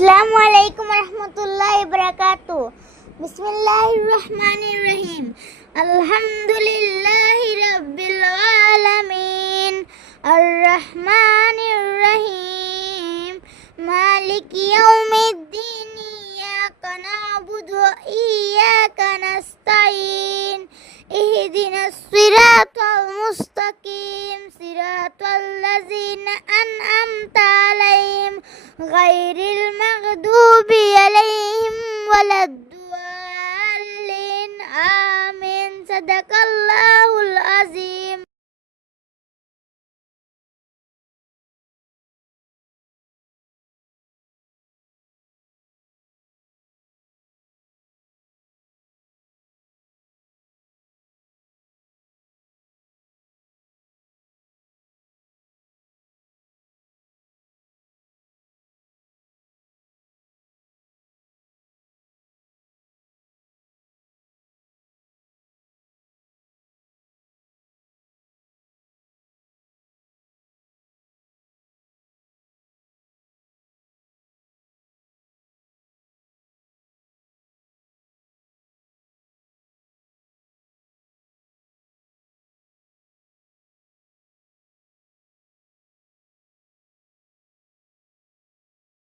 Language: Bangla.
আসসালামু আলাইকুম রহমতুল্লাহ বরকাতু বিসমিল্লাহির রহমানির রহিম আলহামদুলিল্লাহি রাব্বিল আলামিন আর রহমানির রহিম মালিক ইয়াউমিদ্দিন ইয়াকা না'বুদু ওয়া ইয়াকা নাস্তাইন ইহদিনাস সিরাতাল মুস্তাকিম সিরাতাল লাযিনা আন'আমতা আলাইহিম غير المغضوب সাদাকাল্লা